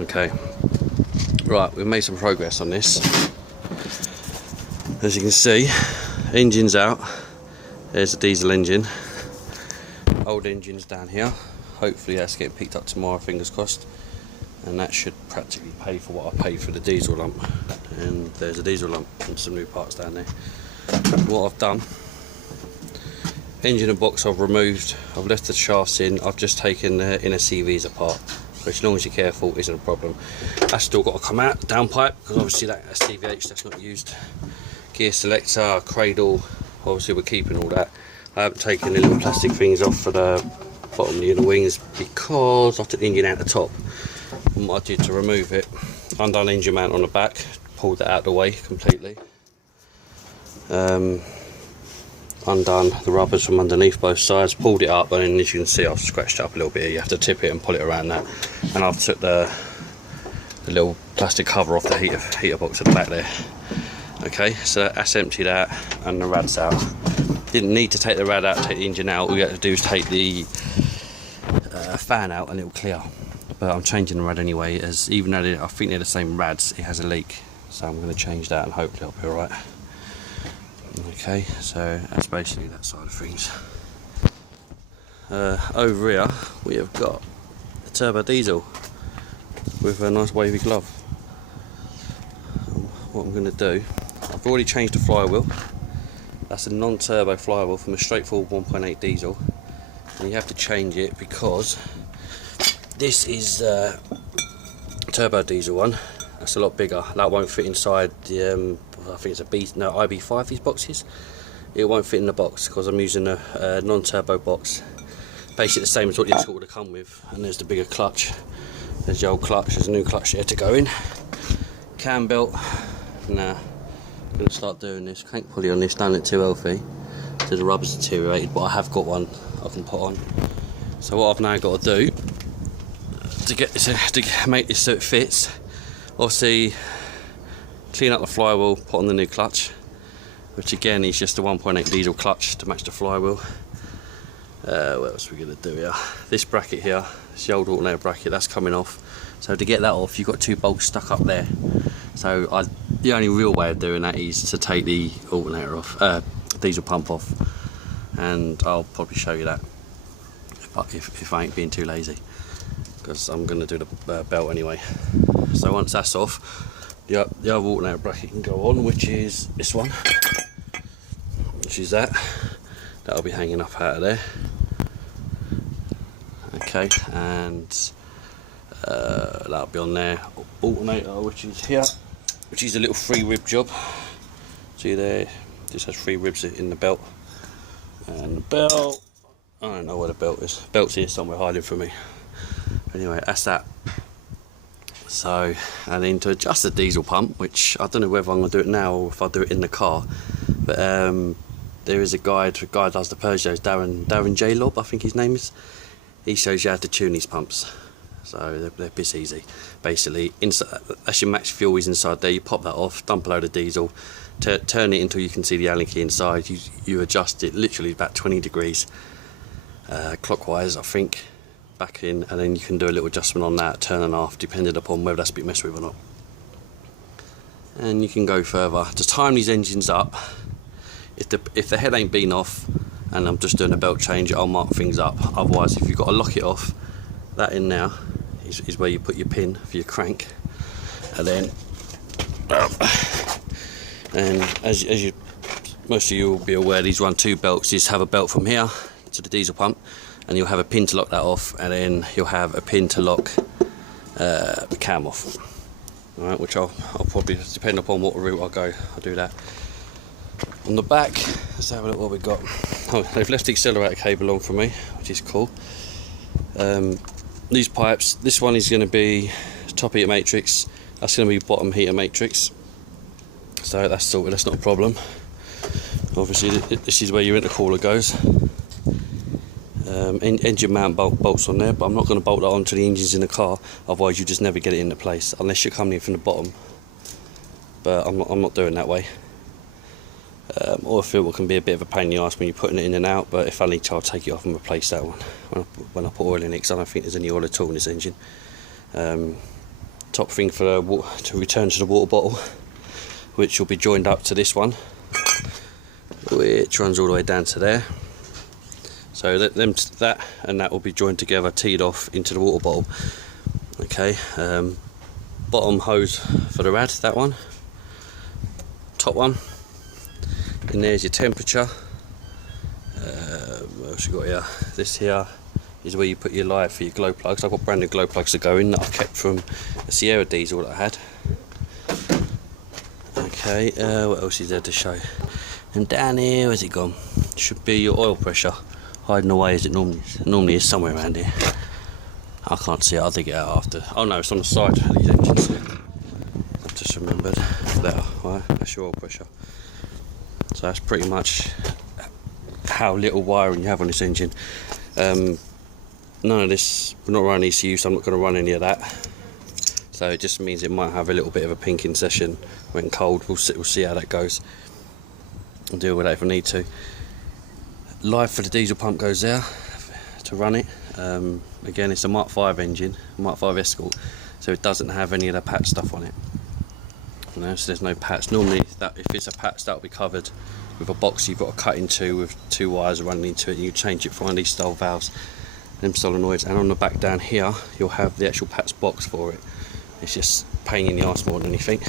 Okay, right, we've made some progress on this. As you can see, engine's out. There's the diesel engine. Old engine's down here. Hopefully that's getting picked up tomorrow, fingers crossed. And that should practically pay for what I paid for the diesel lump. And there's a diesel lump and some new parts down there. What I've done, engine and box I've removed. I've left the shafts in. I've just taken the inner CVs apart, which, as long as you're careful, isn't a problem. That's still got to come out, downpipe, because obviously that CVH that's not used. Gear selector, cradle, obviously we're keeping all that. I haven't taken the little plastic things off for the bottom of the inner wings because I took the engine out the top. And what I did to remove it, undone engine mount on the back, pulled that out of the way completely. Undone the rubbers from underneath both sides, pulled it up, and then as you can see I've scratched it up a little bit. You have to tip it and pull it around that. And I've took the little plastic cover off the heater box at the back there. Okay, so that's emptied out and the rad's out. Didn't need to take the rad out, take the engine out. All you have to do is take the fan out and it'll clear. But I'm changing the rad anyway, as even though I think they're the same rads, it has a leak. So I'm going to change that and hopefully I'll be alright. Okay, so that's basically that side of things. Over here we have got a turbo diesel with a nice wavy glove. What I'm going to do, I've already changed the flywheel. That's a non-turbo flywheel from a straightforward 1.8 diesel, and you have to change it because this is a turbo diesel one. That's a lot bigger. That won't fit inside the I think it's a IB5, these boxes. It won't fit in the box because I'm using a non-turbo box. Basically the same as what the Escort would have come with. And there's the bigger clutch. There's the old clutch. There's a new clutch there to go in. Cam belt. Nah, I'm going to start doing this. Crank pulley on this, don't look too healthy. So the rubber's deteriorated, but I have got one I can put on. So what I've now got to do to get this, to make this so it fits, obviously clean up the flywheel, put on the new clutch, which again is just a 1.8 diesel clutch to match the flywheel. What else are we going to do here? This bracket here, it's the old alternator bracket, that's coming off. So to get that off, you've got two bolts stuck up there. So the only real way of doing that is to take the alternator off, diesel pump off, and I'll probably show you that if I ain't being too lazy, because I'm going to do the belt anyway. So once that's off, the other alternator bracket can go on, which is this one, which is that'll be hanging up out of there. Okay, and that'll be on there. Alternator, which is here, which is a little 3-rib job. See there, this has 3 ribs in the belt, and the belt, I don't know where the belt is. Belt's here somewhere hiding from me. Anyway, that's that. So, and then to adjust the diesel pump, which I don't know whether I'm going to do it now or if I do it in the car, but there is a guide does the Peugeots, Darren J. Lob, I think his name is. He shows you how to tune these pumps. So they're piss easy. Basically, that's your max fuel is inside there. You pop that off, dump a load of diesel, turn it until you can see the Allen key inside. You adjust it literally about 20 degrees clockwise, I think, back in, and then you can do a little adjustment on that, turn and off, depending upon whether that's a bit messed with or not. And you can go further to time these engines up. If the head ain't been off and I'm just doing a belt change, I'll mark things up. Otherwise, if you've got to lock it off, that in now is where you put your pin for your crank. And then and as you most of you will be aware, these run 2 belts. You just have a belt from here to the diesel pump, and you'll have a pin to lock that off, and then you'll have a pin to lock the cam off. Alright, which I'll probably, depending upon what route I go, I'll do that. On the back, let's have a look what we've got. Oh, they've left the accelerator cable on for me, which is cool. These pipes, this one is going to be top heater matrix, that's going to be bottom heater matrix. So that's sorted, that's not a problem. Obviously this is where your intercooler goes. Engine mount bolts on there, but I'm not going to bolt that onto the engines in the car, otherwise you just never get it into place unless you're coming in from the bottom. But I'm not doing that way. Oil filter can be a bit of a pain in the arse when you're putting it in and out, but if I need to, I'll take it off and replace that one when I put oil in it, because I don't think there's any oil at all in this engine. top thing for the water, to return to the water bottle, which will be joined up to this one, which runs all the way down to there. So that and that will be joined together, teed off into the water bottle. Okay, bottom hose for the rad, that one, top one, and there's your temperature. What else you got here? This here is where you put your light for your glow plugs. I've got brand new glow plugs to go in that I've kept from the Sierra diesel that I had. Okay, what else is there to show? And down here, where's it gone? Should be your oil pressure, hiding away as it normally is, somewhere around here. I can't see it, I'll dig it out after. Oh no, it's on the side of these engines. I've just remembered. There, right, that's your oil pressure. So that's pretty much how little wiring you have on this engine. None of this, we're not running ECU, so I'm not going to run any of that. So it just means it might have a little bit of a pinking session when cold. We'll see how that goes. I'll deal with that if I need to. Live for the diesel pump goes there to run it. Again, it's a Mark 5 engine, Mark 5 Escort, so it doesn't have any of the patch stuff on it. You know, so there's no patch. Normally, if it's a patch, that'll be covered with a box you've got to cut into with 2 wires running into it, and you change it for one of these style valves, them solenoids. And on the back down here, you'll have the actual patch box for it. It's just pain in the arse more than anything.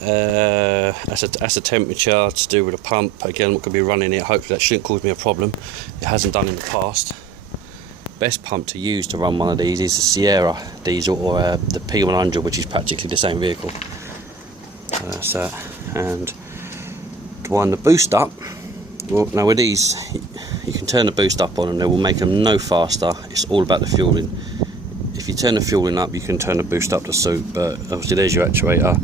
That's a temperature to do with a pump. Again, what could be running it. Hopefully that shouldn't cause me a problem. It hasn't done in the past. Best pump to use to run one of these is the Sierra diesel or the P100, which is practically the same vehicle. That's that. And to wind the boost up, well, now with these, you can turn the boost up on them. They will make them no faster. It's all about the fueling. If you turn the fueling up, you can turn the boost up to suit. But obviously, there's your actuator.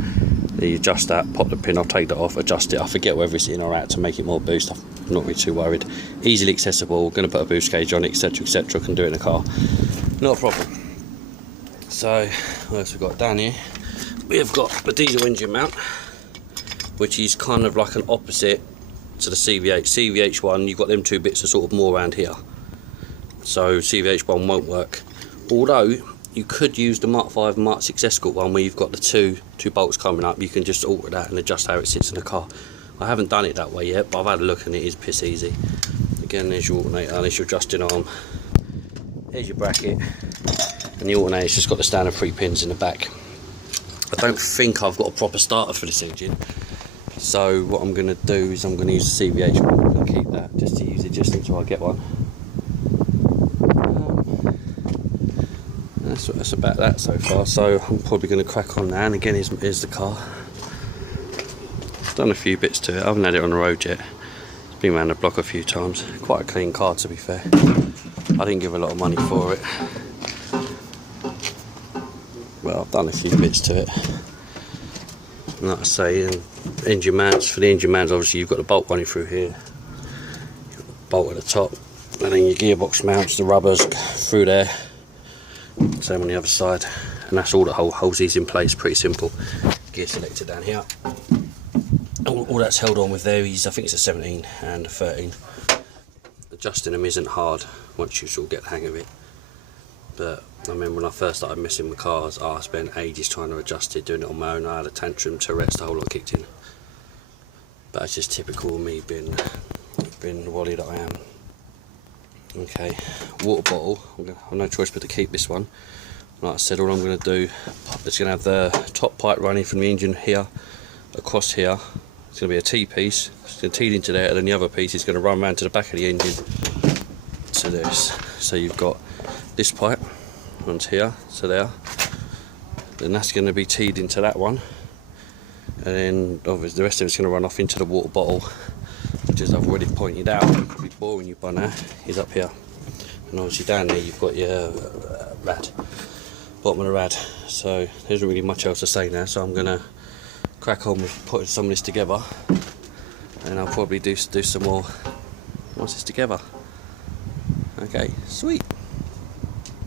You adjust that, pop the pin, I'll take that off, adjust it. I forget whether it's in or out to make it more boost. I'm not really too worried. Easily accessible, going to put a boost gauge on it, etc, etc. Can do it in the car, not a problem. So what else we've got down here? We have got the diesel engine mount, which is kind of like an opposite to the CVH1. You've got them 2 bits are sort of more around here, so CVH1 won't work. Although you could use the Mark 5 Mark 6 Escort one, where you've got the two bolts coming up. You can just alter that and adjust how it sits in the car. I haven't done it that way yet, but I've had a look and it is piss easy. Again, there's your alternator, there's your adjusting arm, there's your bracket, and the alternator's just got the standard 3 pins in the back. I don't think I've got a proper starter for this engine, so what I'm going to do is I'm going to use the CVH one. I'm going to keep that just to use it just until I get one. That's about that so far, so I'm probably going to crack on now. And again, here's the car. I've done a few bits to it. I haven't had it on the road yet. It's been around the block a few times. Quite a clean car, to be fair. I didn't give a lot of money for it. Well, I've done a few bits to it. And like I say, engine mounts. For the engine mounts, obviously you've got the bolt running through here. You've got the bolt at the top, and then your gearbox mounts, the rubbers through there. Same on the other side, and that's all that holds these in place. Pretty simple. Gear selector down here. All that's held on with there is, I think it's a 17 and a 13. Adjusting them isn't hard once you sort of get the hang of it. But I remember when I first started messing with cars, I spent ages trying to adjust it, doing it on my own. I had a tantrum, Tourette's, the whole lot kicked in. But it's just typical of me being the wally that I am. Okay, water bottle. I've no choice but to keep this one. Like I said, all I'm going to do, it's going to have the top pipe running from the engine here across here. It's going to be a T-piece. It's going to teed into there, and then the other piece is going to run around to the back of the engine to this. So you've got this pipe runs here to there. Then that's going to be teed into that one, and then obviously the rest of it's going to run off into the water bottle, which, as I've already pointed out, probably boring you by now, is up here. And obviously down there you've got your rad, bottom of the rad. So there isn't really much else to say now, so I'm going to crack on with putting some of this together, and I'll probably do some more once it's together. Okay, sweet.